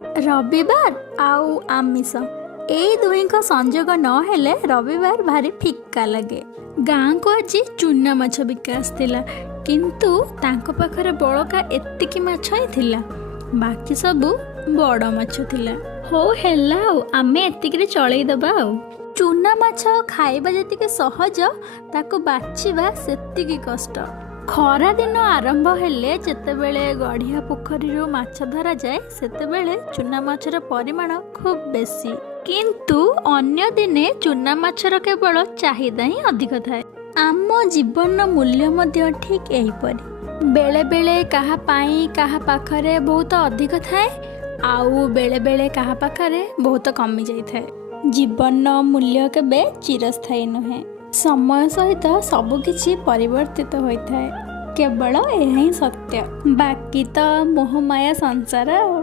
ରବିବାର ଆଉ ଆମିଷ ଏଇ ଦୁହିଁଙ୍କ ସଂଯୋଗ ନହେଲେ ରବିବାର ଭାରି ଫିକା ଲାଗେ। ଗାଁକୁ ଆଜି ଚୁନା ମାଛ ବିକା ଆସିଥିଲା, କିନ୍ତୁ ତାଙ୍କ ପାଖରେ ବଳକା ଏତିକି ମାଛ ହିଁ ଥିଲା, ବାକି ସବୁ ବଡ଼ ମାଛ ଥିଲା। ହଉ ହେଲା ଆଉ, ଆମେ ଏତିକିରେ ଚଳେଇଦବା ଆଉ। ଚୁନା ମାଛ ଖାଇବା ଯେତିକି ସହଜ, ତାକୁ ବାଛିବା ସେତିକି କଷ୍ଟ। ଖରା ଦିନ ଆରମ୍ଭ ହେଲେ ଯେତେବେଳେ ଗଢ଼ିଆ ପୋଖରୀରୁ ମାଛ ଧରାଯାଏ, ସେତେବେଳେ ଚୁନା ମାଛର ପରିମାଣ ଖୁବ୍ ବେଶୀ। କିନ୍ତୁ ଅନ୍ୟ ଦିନେ ଚୁନା ମାଛର କେବଳ ଚାହିଦା ହିଁ ଅଧିକ ଥାଏ। ଆମ ଜୀବନର ମୂଲ୍ୟ ମଧ୍ୟ ଠିକ୍ ଏହିପରି। ବେଳେବେଳେ କାହା ପାଇଁ କାହା ପାଖରେ ବହୁତ ଅଧିକ ଥାଏ, ଆଉ ବେଳେବେଳେ କାହା ପାଖରେ ବହୁତ କମି ଯାଇଥାଏ। ଜୀବନର ମୂଲ୍ୟ କେବେ ଚିରସ୍ଥାୟୀ ନୁହେଁ। ସମୟ ସହିତ ସବୁକିଛି ପରିବର୍ତ୍ତିତ ହୋଇଥାଏ, କେବଳ ଏହା ହିଁ ସତ୍ୟ। ବାକି ତ ମୋହମାୟା ସଂସାର ଆଉ।